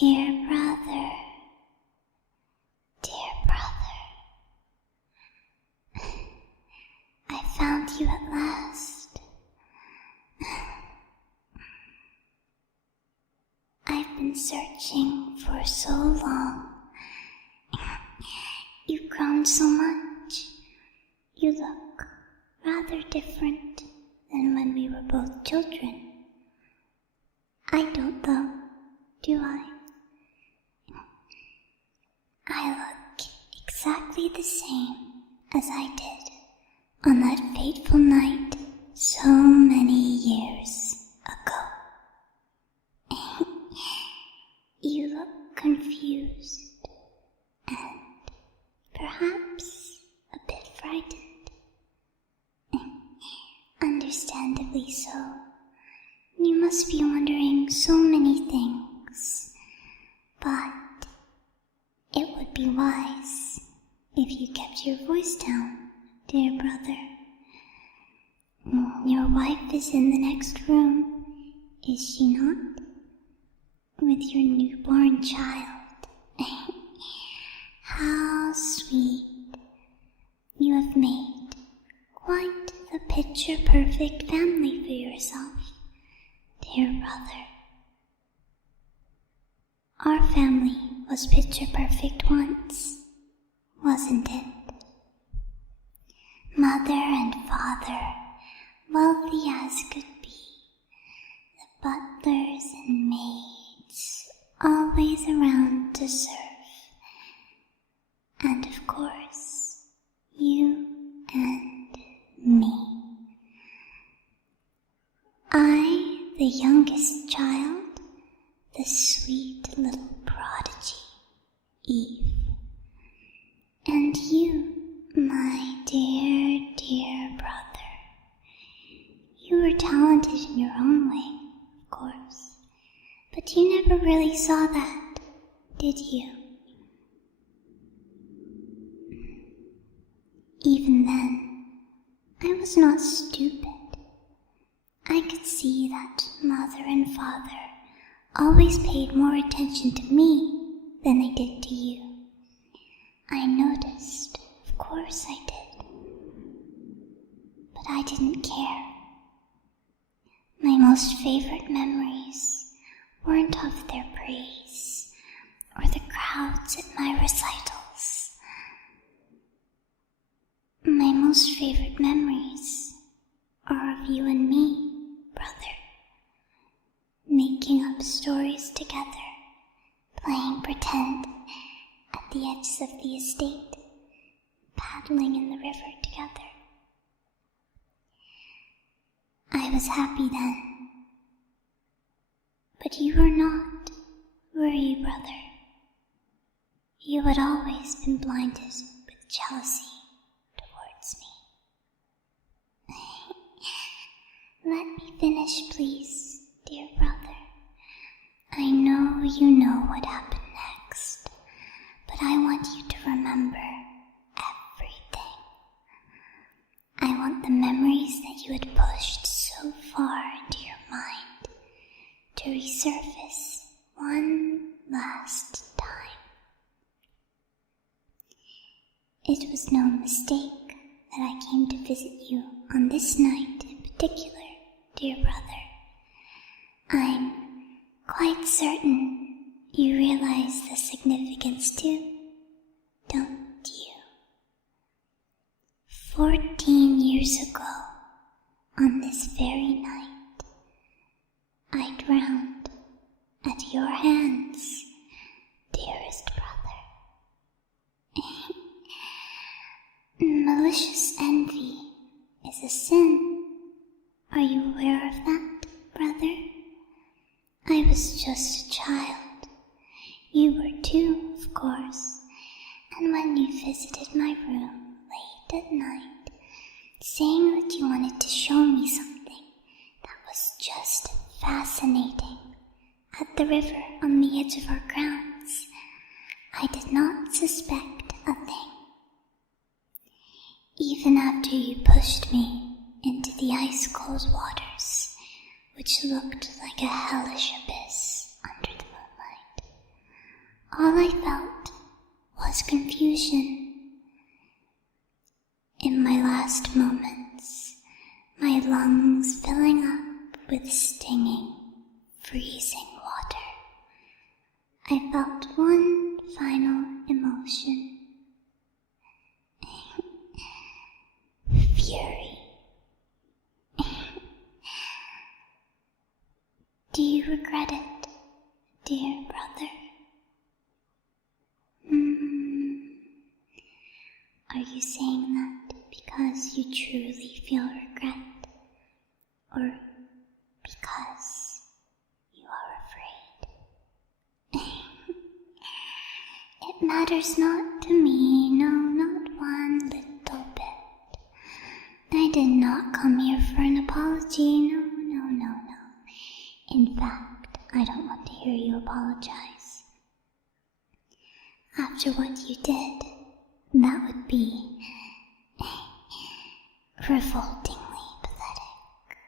Dear brother, dear brother, I found you at last. I've been searching for so long. You've grown so much. You look rather different than when we were both children. I don't though, do I? I look exactly the same as I did on that fateful night so many years ago. You look confused and perhaps a bit frightened. Understandably so. You must be wondering so many things, but it would be wise if you kept your voice down, dear brother. Your wife is in the next room, is she not? With your newborn child. How sweet. You have made quite the picture-perfect family for yourself, dear brother. Our family was picture-perfect once, wasn't it? Mother and father, wealthy as could be. The butlers and maids, always around to serve. And of course, you and me. I, the youngest child, the sweet little prodigy, Eve. And you, my dear, dear brother. You were talented in your own way, of course, but you never really saw that, did you? Even then, I was not stupid. I could see that mother and father always paid more attention to me than they did to you. I noticed, of course I did. But I didn't care. My most favorite memories weren't of their praise or the crowds at my recitals. My most favorite memories are of you and me, brother, making up stories together, playing pretend at the edges of the estate, paddling in the river together. I was happy then, but you were not, were you, brother? You had always been blinded with jealousy towards me. Let me finish, please, dear brother. I know you know what happened next, but I want you to remember everything. I want the memories that you had pushed so far into your mind to resurface one last time. It was no mistake that I came to visit you on this night in particular, dear brother. I'm quite certain you realize the significance too, don't you? 14 years ago, on this very night, I drowned at your hands, dearest brother. Malicious envy is a sin. Are you aware of that, brother? I was just a child. You were too, of course. And when you visited my room late at night, saying that you wanted to show me something that was just fascinating at the river on the edge of our grounds, I did not suspect a thing. Even after you pushed me into the ice-cold waters, which looked like a hellish abyss under the moonlight, All I felt was confusion. In my last moments, my lungs filling up with stinging, freezing water, I felt one final emotion. Fury. Do you regret it, dear brother? Are you saying that because you truly feel regret, or because you are afraid? It matters not to me, no, not one little bit. I did not come here for an apology, no. In fact, I don't want to hear you apologize. After what you did, that would be revoltingly pathetic.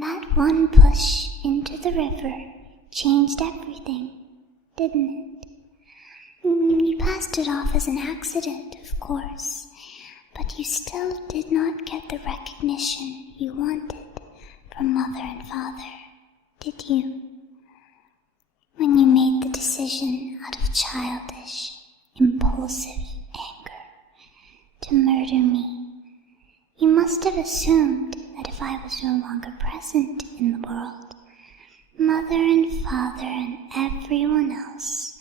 That one push into the river changed everything, didn't it? You passed it off as an accident, of course, but you still did not get the recognition you wanted from Mother and Father, did you? When you made the decision out of childish, impulsive anger to murder me, you must have assumed that if I was no longer present in the world, Mother and Father and everyone else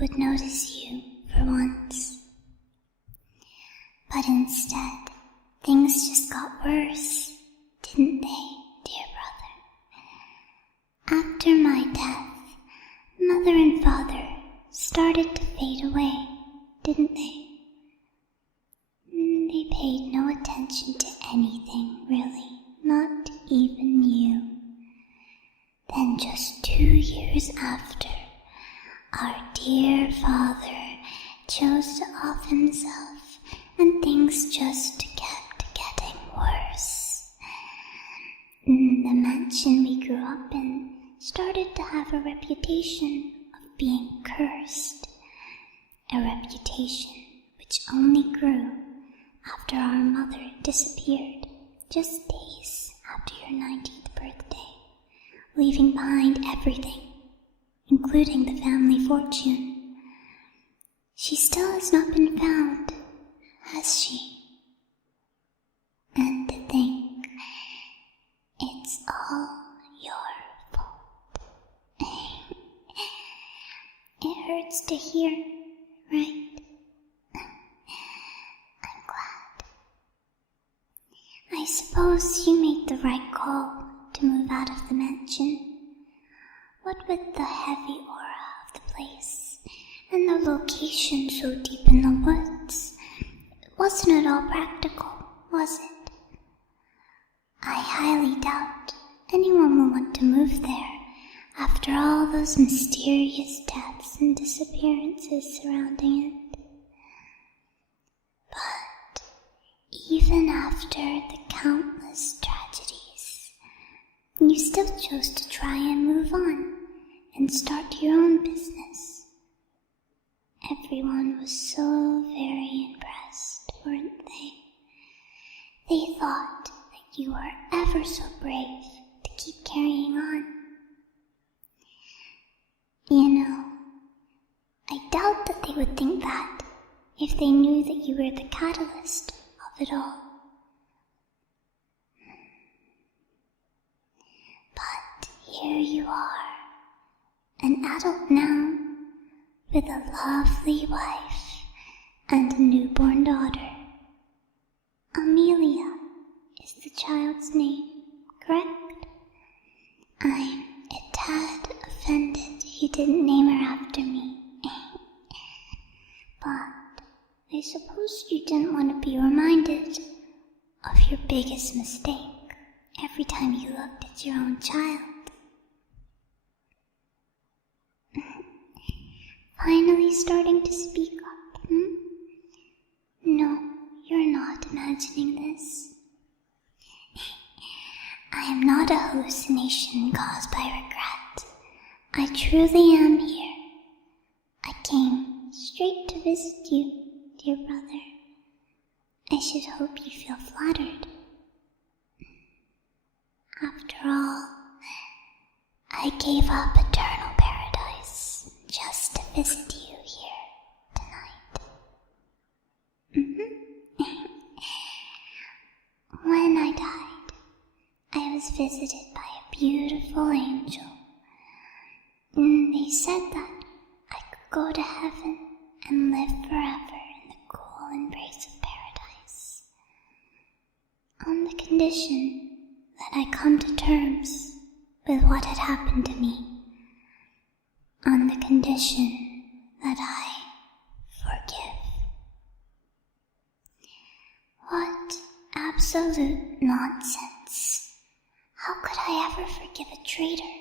would notice you for once. But instead, things just got worse, didn't they, dear brother? After my death, Mother and Father started to fade away, didn't they? They paid no attention to anything, really, not even you. Then just 2 years after, our dear father chose to off himself, and things just kept getting worse. The mansion we grew up in started to have a reputation of being cursed, a reputation which only grew after our mother disappeared just days after your 19th birthday, leaving behind everything, including the family fortune. She still has not been found, has she? And to think, it's all your fault. It hurts to hear, right? I'm glad. I suppose you made the right call to move out of the mansion. What with the heavy aura of the place, and the location so deep in the woods, it wasn't at all practical, was it? I highly doubt anyone will want to move there after all those mysterious deaths and disappearances surrounding it. But even after the countless tragedies, you still chose to try and move on and start your own business. Everyone was so very impressed, weren't they? They thought that you were ever so brave to keep carrying on. You know, I doubt that they would think that if they knew that you were the catalyst of it all. But here you are, an adult now, with a lovely wife and a newborn daughter. Amelia is the child's name, correct? I'm a tad offended you didn't name her after me. But I suppose you didn't want to be reminded of your biggest mistake every time you looked at your own child. Finally starting to speak up, No, you're not imagining this. I am not a hallucination caused by regret. I truly am here. I came straight to visit you, dear brother. I should hope you feel flattered. After all, I gave up eternal paradise just to visit you here tonight. When I died, I was visited by a beautiful angel. They said that I could go to heaven and live forever in the cool embrace of paradise, on the condition that I come to terms with what had happened to me, on the condition that I forgive. What absolute nonsense! How could I ever forgive a traitor?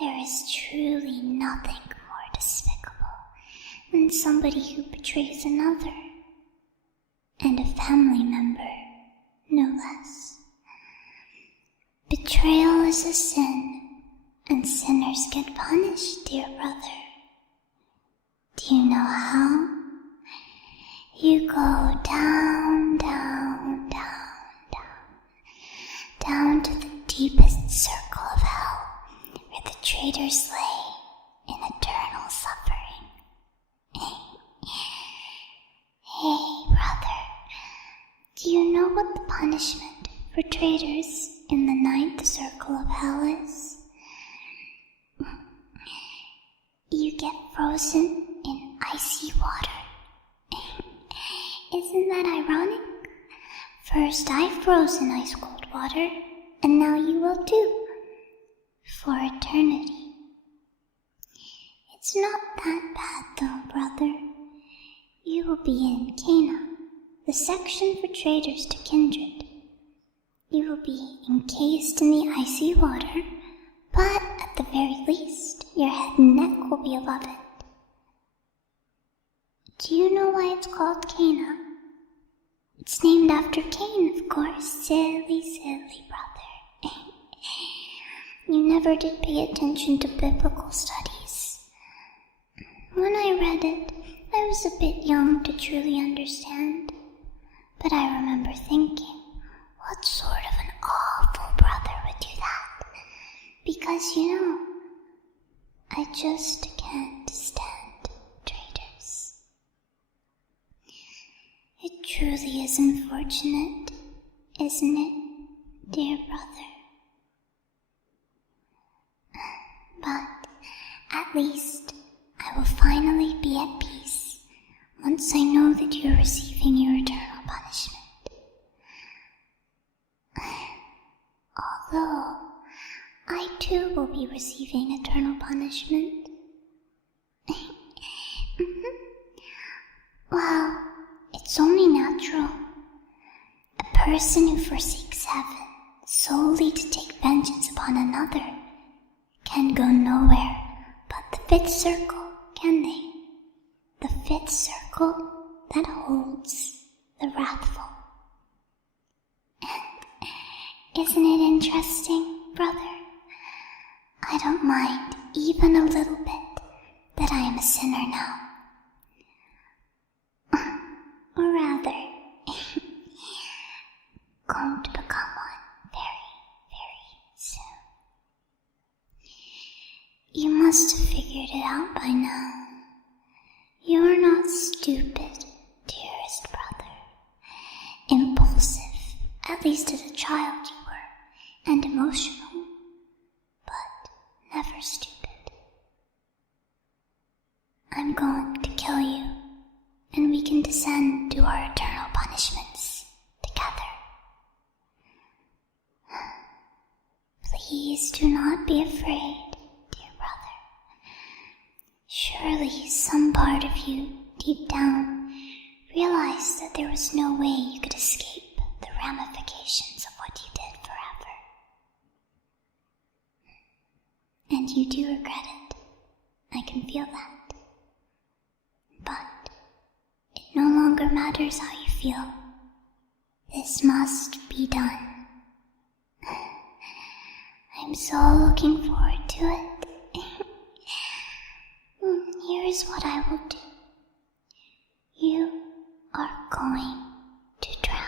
There is truly nothing more despicable than somebody who betrays another, and a family member, no less. Betrayal is a sin, and sinners get punished, dear brother. Do you know how? You go down, down, down, down, down to the deepest circle of hell, where the traitors lay in eternal suffering. Hey, brother, do you know what the punishment for traitors in the ninth circle of hell is? You get frozen in icy water. Isn't that ironic? First I froze in ice cold water, and now you will too, for eternity. It's not that bad though, brother. You will be in Cana, the section for traitors to kindred. You will be encased in the icy water, but at the very least, your head and neck will be above it. Do you know why it's called Cana? It's named after Cain, of course. Silly, silly brother. You never did pay attention to biblical studies. When I read it, I was a bit young to truly understand. But I remember thinking, what sort of an awful brother would do that? Because, you know, I just can't stand traitors. It truly is unfortunate, isn't it, dear brother? But at least I will finally be at peace once I know that you're receiving your eternal punishment. Although I too will be receiving eternal punishment. Well, it's only natural. A person who forsakes heaven solely to take vengeance upon another can go nowhere but the fifth circle, can they? The fifth circle that holds the wrathful. And isn't it interesting, brother? I don't mind even a little bit that I am a sinner now. Or rather, going to become one very, very soon. You must have figured it out by now. You are not stupid, dearest brother. Impulsive, at least as a child you were, and emotional, but never stupid. I'm going to kill you, and we can descend to our eternal punishments together. Please do not be afraid, dear brother. Surely some part of you, deep down, realized that there was no way you could escape the ramifications of what you did forever. And you do regret it. I can feel that. But it no longer matters how you feel. This must be done. I'm so looking forward to it. here's what I will do. You are going to drown.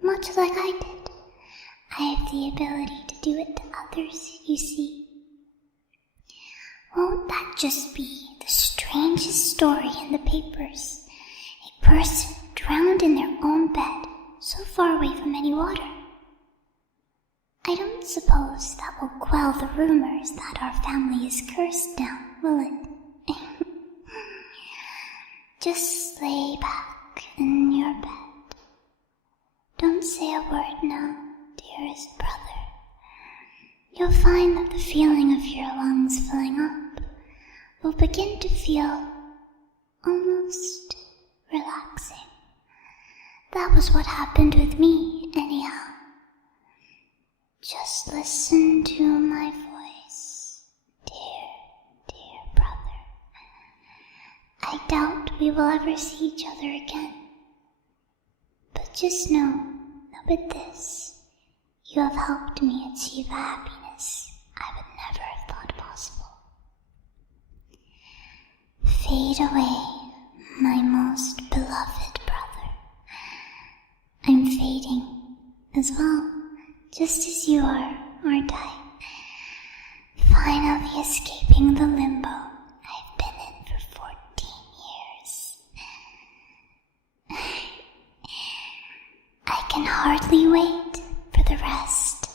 Much like I did. I have the ability to do it to others, you see. Won't that just be the strangest story in the papers? A person drowned in their own bed, so far away from any water. I don't suppose that will quell the rumors that our family is cursed now, will it? Just lay back in your bed. Don't say a word now, dearest brother. You'll find that the feeling of your lungs filling up will begin to feel almost relaxing. That was what happened with me, anyhow. Just listen to my voice, dear brother. I doubt we will ever see each other again. But just know that with this, you have helped me achieve a happiness I would never have thought possible. Fade away, my most beloved brother. I'm fading as well, just as you are, aren't I? Finally escaping the limbo I've been in for 14 years. I can hardly wait for the rest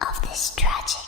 of this tragic